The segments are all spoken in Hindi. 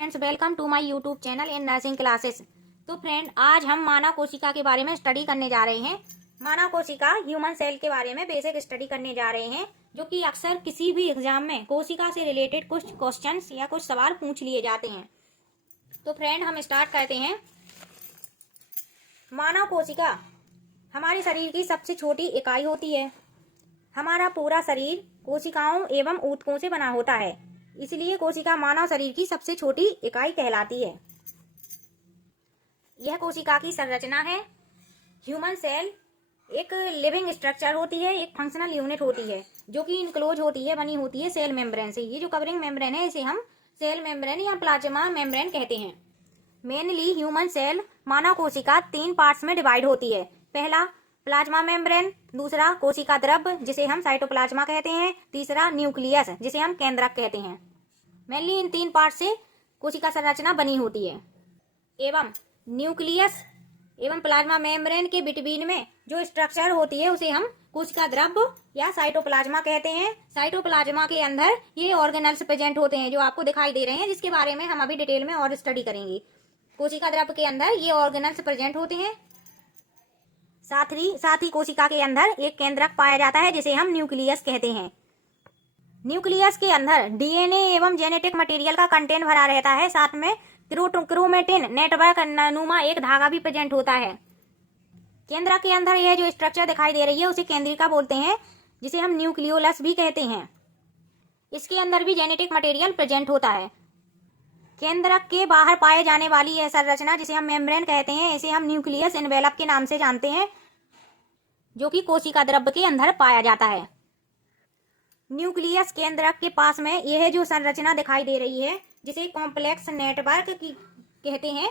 Friends, welcome to my YouTube channel in nursing classes. तो फ्रेंड, आज हम मानव कोशिका के बारे में स्टडी करने जा रहे हैं। मानव कोशिका ह्यूमन सेल के बारे में बेसिक स्टडी करने जा रहे हैं, जो कि अक्सर किसी भी एग्जाम में कोशिका से रिलेटेड कुछ क्वेश्चंस या कुछ सवाल पूछ लिए जाते हैं। तो फ्रेंड, हम स्टार्ट करते हैं। मानव कोशिका हमारे शरीर की सबसे छोटी इकाई होती है। हमारा पूरा शरीर कोशिकाओं एवं ऊतकों से बना होता है, इसलिए कोशिका मानव शरीर की सबसे छोटी इकाई कहलाती है। यह कोशिका की संरचना है। ह्यूमन सेल एक लिविंग स्ट्रक्चर होती है, एक फंक्शनल यूनिट होती है, जो कि इनक्लोज होती है, बनी होती है सेल मेम्ब्रेन से। ये जो कवरिंग मेम्ब्रेन है, इसे हम सेल मेम्ब्रेन या प्लाज्मा मेम्ब्रेन कहते हैं। मेनली ह्यूमन सेल मानव कोशिका 3 पार्ट्स में डिवाइड होती है। पहला प्लाज्मा मेम्ब्रेन, दूसरा कोशिका द्रव्य जिसे हम साइटोप्लाज्मा कहते हैं, तीसरा न्यूक्लियस जिसे हम केंद्रक कहते हैं। मेनली इन 3 पार्ट से कोशिका संरचना बनी होती है। एवं न्यूक्लियस एवं प्लाज्मा मेम्ब्रेन के बिटवीन में जो स्ट्रक्चर होती है, उसे हम कोशिका द्रव्य या साइटोप्लाज्मा कहते हैं। साइटोप्लाज्मा के अंदर ये ऑर्गेनल्स प्रेजेंट होते हैं, जो आपको दिखाई दे रहे हैं, जिसके बारे में हम अभी डिटेल में और स्टडी करेंगे। कोशिका द्रव्य के अंदर ये ऑर्गेनल्स प्रेजेंट होते हैं। साथ ही कोशिका के अंदर एक केंद्रक पाया जाता है, जिसे हम न्यूक्लियस कहते हैं। न्यूक्लियस के अंदर डीएनए एवं जेनेटिक मटेरियल का कंटेंट भरा रहता है। साथ में क्रोमेटिन नेटवर्क नुमा एक धागा भी प्रेजेंट होता है। केंद्रक के अंदर यह जो स्ट्रक्चर दिखाई दे रही है, उसे केंद्रिका बोलते हैं, जिसे हम न्यूक्लियोलस भी कहते हैं। इसके अंदर भी जेनेटिक मटेरियल प्रेजेंट होता है। केंद्रक के बाहर पाए जाने वाली यह संरचना, जिसे हम मेम्ब्रेन कहते हैं, इसे हम न्यूक्लियस एनवेलप के नाम से जानते हैं, जो कि कोशिका द्रव्य के अंदर पाया जाता है। न्यूक्लियस केंद्रक के पास में यह जो संरचना दिखाई दे रही है, जिसे कॉम्प्लेक्स नेटवर्क कहते हैं,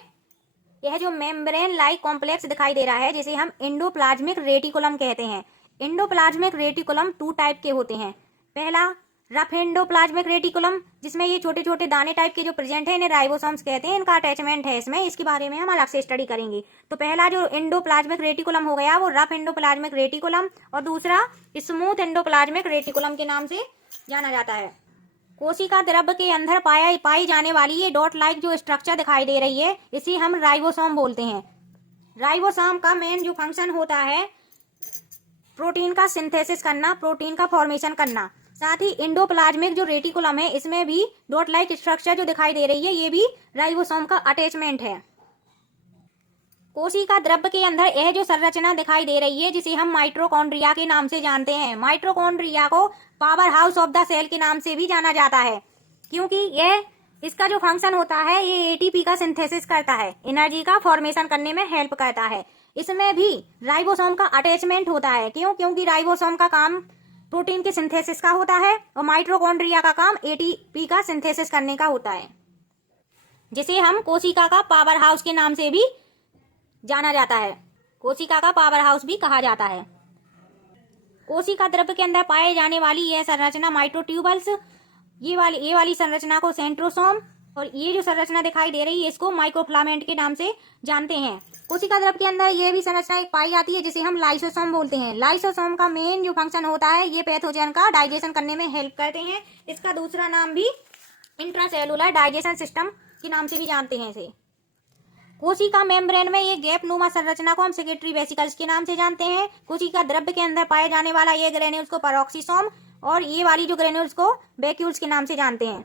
यह जो मेम्ब्रेन लाइक कॉम्प्लेक्स दिखाई दे रहा है, जिसे हम एंडोप्लाज्मिक रेटिकुलम कहते हैं। एंडोप्लाज्मिक रेटिकुलम 2 टाइप के होते हैं। पहला रफ एंडोप्लाज्मिक रेटिकुलम, जिसमें ये छोटे छोटे दाने टाइप के जो प्रेजेंट है, इन्हें राइबोसोम्स कहते हैं। इनका अटैचमेंट है इसमें, इसके बारे में हम अलग से स्टडी करेंगे। तो पहला जो एंडोप्लाज्मिक रेटिकुलम हो गया, वो रफ एंडोप्लाज्मिक रेटिकुलम, और दूसरा स्मूथ एंडोप्लाज्मिक रेटिकुलम के नाम से जाना जाता है। कोशिका द्रव्य के अंदर पाई जाने वाली ये डॉट लाइक जो स्ट्रक्चर दिखाई दे रही है, इसे हम राइबोसोम बोलते हैं। राइबोसोम का मेन जो फंक्शन होता है, प्रोटीन का सिंथेसिस करना, प्रोटीन का फॉर्मेशन करना। साथ ही एंडोप्लाज्मिक जो रेटिकुलम है, इसमें भी डॉट लाइक स्ट्रक्चर जो दिखाई दे रही है, ये भी राइबोसोम का अटैचमेंट है। कोशिका द्रव्य के अंदर यह जो संरचना दिखाई दे रही है, जिसे हम माइटोकॉन्ड्रिया के नाम से जानते हैं। माइटोकॉन्ड्रिया को power house of the cell के नाम से भी जाना जाता है, क्योंकि यह इसका जो फंक्शन होता है, ये एटीपी का सिंथेसिस करता है, एनर्जी का फॉर्मेशन करने में हेल्प करता है। इसमें भी राइबोसोम का अटैचमेंट होता है। क्योंकि राइबोसोम का काम प्रोटीन के सिंथेसिस का होता है, और माइटोकॉन्ड्रिया का काम एटीपी का सिंथेसिस करने का होता है, जिसे हम कोशिका का पावर हाउस के नाम से भी जाना जाता है। कोशिका का पावर हाउस भी कहा जाता है। कोशिका द्रव्य के अंदर पाए जाने वाली यह संरचना माइटोट्यूबल्स, ये वाली संरचना को सेंट्रोसोम, और ये जो संरचना दिखाई दे रही है, इसको माइक्रोफिलामेंट के नाम से जानते हैं। कोशिका द्रव्य के अंदर ये भी संरचना एक पाई जाती है, जिसे हम लाइसोसोम बोलते हैं। लाइसोसोम का मेन जो फंक्शन होता है, ये पैथोजन का डाइजेशन करने में हेल्प करते हैं। इसका दूसरा नाम भी इंट्रासेलुलर डाइजेशन सिस्टम के नाम से भी जानते हैं इसे। कोशिका मेम्ब्रेन में ये गैप नुमा संरचना को हम सेक्रेटरी वेसिकल्स के नाम से जानते हैं। कोशिका द्रव्य के अंदर पाए जाने वाला ये ग्रेन्यूल्स को पेरोक्सिसोम, और ये वाली जो ग्रेन्यूल्स को वैक्यूल्स के नाम से जानते हैं।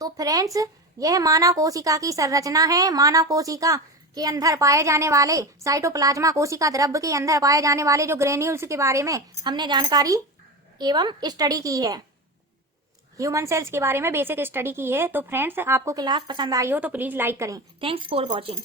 तो फ्रेंड्स, यह मानव कोशिका की संरचना है। मानव कोशिका के अंदर पाए जाने वाले साइटोप्लाज्मा, कोशिका द्रव्य के अंदर पाए जाने वाले जो ग्रेन्यूल्स के बारे में हमने जानकारी एवं स्टडी की है। ह्यूमन सेल्स के बारे में बेसिक स्टडी की है। तो फ्रेंड्स, आपको क्लास पसंद आई हो तो प्लीज लाइक करें। Thanks for watching.